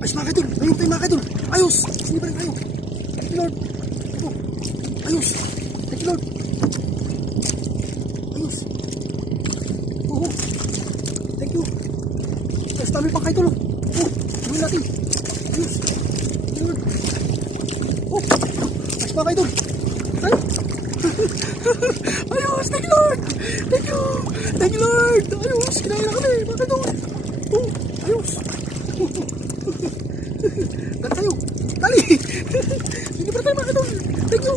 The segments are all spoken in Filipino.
Ayos mga kaidol. Ayun tayo mga kaidol. Ayos. Sinibaran tayo. Thank you Lord. Oh. Ayos. Thank you Lord. Ayos. Oh. Thank you. Ayos dami pa kaidol. Oh. Gawin natin. Ayos. Thank you Lord. Oh. Ayos mga kaidol. Tayo. Ayos. Thank you Lord. Thank you. Thank you Lord. Ayos. Kinain na kami mga kaidol. Oh. Ayos. Dali tayo. Dali. Sige pa tayo mga kaidol. Thank you.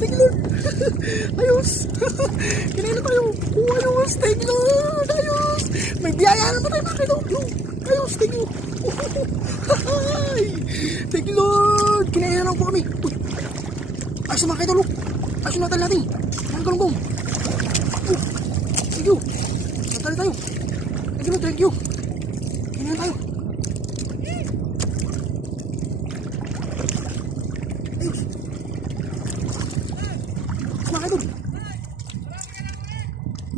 Thank you Lord. Ayos. Kinain na tayo. Oh, ayos. Thank you Lord. Ayos. May biyaya naman tayo mga kaidol. Ayos. Thank you. Thank you Lord. Kinain na lang po kami. Uy. Ayos mga kaidol. Ayos na natin natin. Mga galunggong. Thank you. Natali tayo. Thank you Lord. Thank you. Kinain tayo. Ayos. Mga kaidol.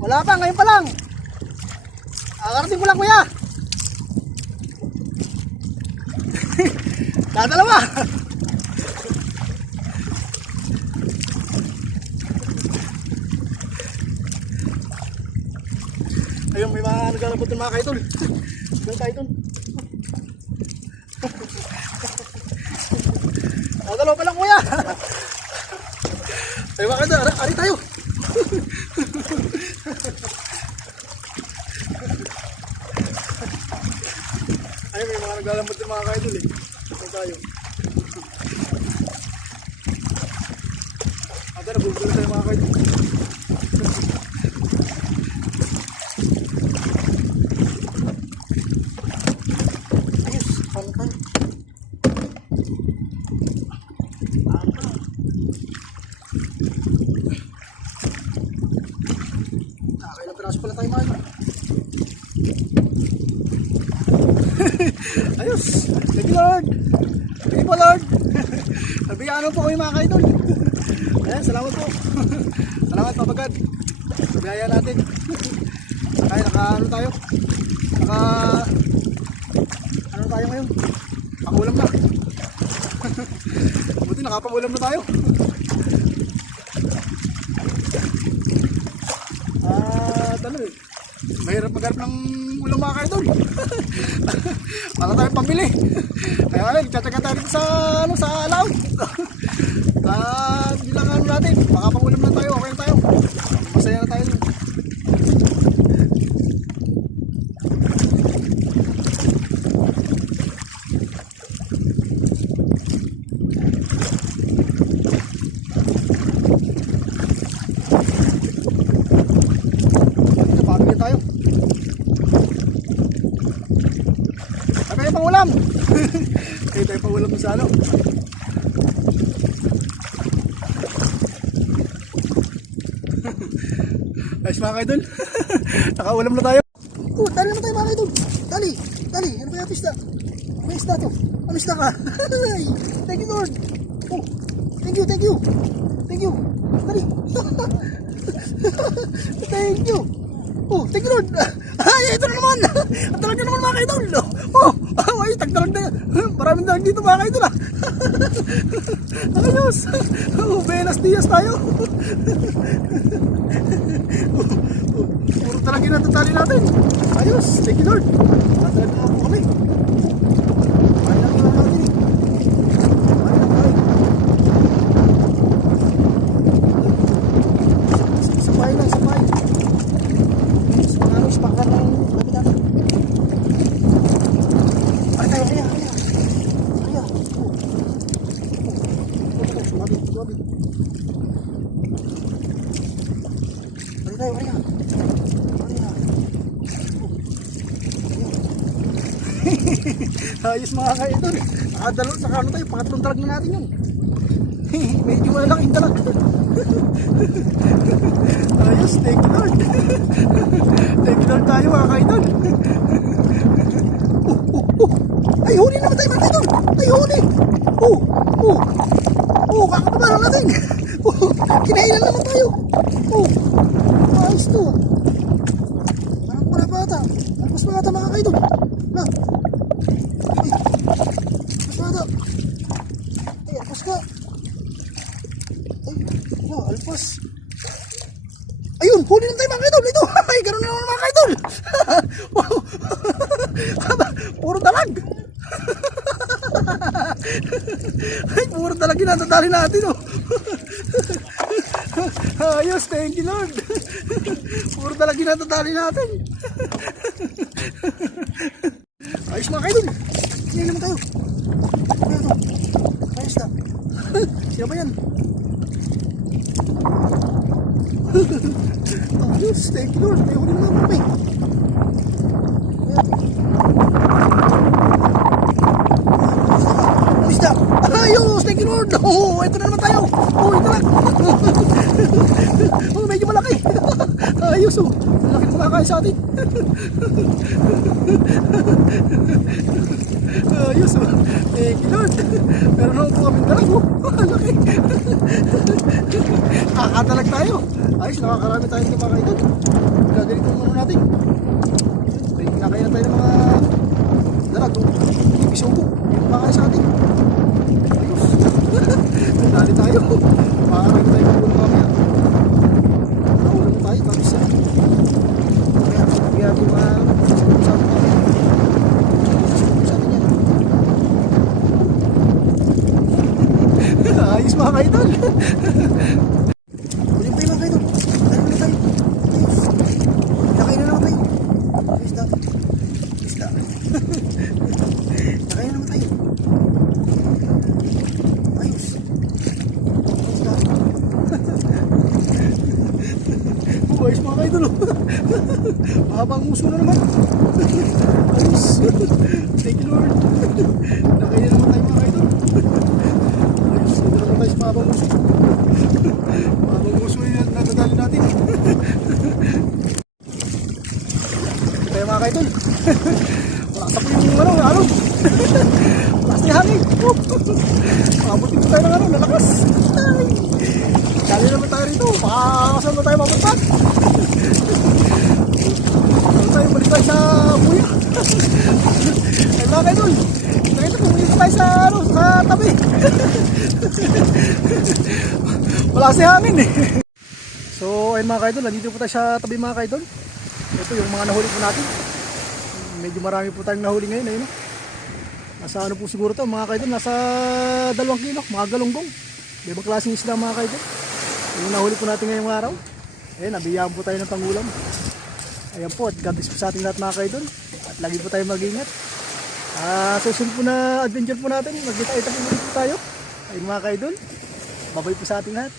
Wala pa, ngayon pa lang. Akarating ko lang kuya. Dadalawa. Ayun, may mga naglalabot ng mga kaidol. Doon tayo doon. Dalawa pa lang kuya. Ay mga kaidol, ari tayo. Ayun, may mga naglalabot ng mga kaidol eh. Doon tayo. Aga, nagugulo tayo mga kaidol. Ayos, paano tayo? Nakakailang piraso pala tayo mga kaidol. Ayos! Thank you Lord! Thank you po Lord! Nabiyaan po kami mga kaidol. Ayan, salamat po. Salamat papagad. Nabiyaya natin. Kaya ano tayo? Ano tayo ngayon? Pangulam na. Buti nakapangulam na tayo. Ano eh. Mahirap magharap ng ulam mga kaidol. Wala tayong pambili. Kaya ngayon, tsatsaga tayo sa laot. Bilang ano natin, makapangulam na tayo, okay na tayo. Masaya na tayo. Pabigyan tayo. Ay, tayo pang ulam. Ay, tayo pang ulam sa ano. Ayos mga kaidol. Nakaulam na tayo. Oh, dali naman tayo mga kaidol. Dali, dali. Ano ba yung isda? May isda to. Ano isda ka? Thank you Lord. Oh, thank you, thank you. Thank you. Dali. Thank you. Oh, thank you Lord. Ay, ito na naman. Ang dalag na naman mga kaidol. Oh, ay, tagdalag na. Maraming dalag dito mga kaidol. Ayos. Oh, Buenos Dias tayo. Puro talaga natatali natin. Ayos, thank you Lord. Natalag na po kami. Kain lang natin. Kain lang tayo. Sabay lang, sabay. Semanganos, pakar ng labi natin. Ay, kaya. Sumabit. Balik tayo, kaya. Ayos mga kaidol. Nakadalo, saka ano tayo, pangatlong dalag na natin yun. Medyo malaking dalag. Ayos, thank you Lord. Thank you Lord tayo mga kaidol. Ay, huli naman tayo mga kaidol. Ay, huli. Kakatabaran natin. Kinainan naman tayo. Ayos to. Parang wala pa ata. Mas mga ata mga kaidol. Na. Alpas ka. Ay, wala, alpas. Ayun, huli na tayo mga kaidol. Ito, ay, ganun na naman mga kaidol. Wow. Puro dalag. Ay, puro dalag yung natatali natin, oh. Ayos, thank you Lord. Puro dalag yung natatali natin. Ayos mga kaidol. Sino naman tayo? Ano ito? Ayos na. Sino ba yan? Ayos, thank you Lord. May huli naman kami. Isda. Ayos, thank you Lord. Oh, ito na naman tayo. Oh, ito na. Oh, medyo malaki. Ayos, oh. Malaki na makakain sa atin. Ayos, oh. Thank you Lord. Meron naman po kaming dalag, oh. Malaki. Nakakadalag tayo. Ayos, nakakarami tayo ng mga kaidol. Gaganito naman natin. May kinakaya tayo ng mga dalag, oh. Ibisugo. Yung makakain sa atin. Ayos. Nandali tayo. Makarami tayo ng ulo mamaya. Nakaulam tayo. Tapos sa kaya, kaya yung mga sa atin mamaya. Sa atin yan. Ayos mga kaidol. Ulit pa yung mga kaidol. Ano na tayo? Ayos. Nakain na naman tayo. Ayos na. Ayos na. Nakain na naman tayo. Ayos. Ayos na. Ayos mga kaidol. Mahabang muso na naman. Ayos. Thank you Lord. Nakain na naman tayo mga kaidol. Ayos. Ito naman tayo sa mahabang muso. Mahabang muso yung natadali natin. Kaya mga kaidol. Wala sa po yung ano. Lakas na hangin. Makabuti po tayo ng ano, nalakas. Ay. Dali naman tayo rito. Saan ba tayo mapunta? Saan tayo balik tayo sa buya? Ay mga kaidol. Ito pumunta tayo sa, ano, sa tabi. Wala kasi hangin eh. So ayun mga kaidol, nandito po tayo sa tabi mga kaidol. Ito yung mga nahuli po natin. Medyo marami po tayong nahuli ngayon. Ayun, nasa ano po siguro to mga kaidol, nasa 2 kilo, mga galunggong. Ibang klaseng isda mga kaidol. Yung nahuli po natin ngayong araw. Ayun, nabiyaan po tayo ng pangulam. Ayan po, at God bless po sa ating lahat mga kaidol. At lagi po tayo mag-ingat. Susunod po na adventure po natin. Magkita-ita po tayo. Ayun mga kaidol. Babay po sa ating lahat.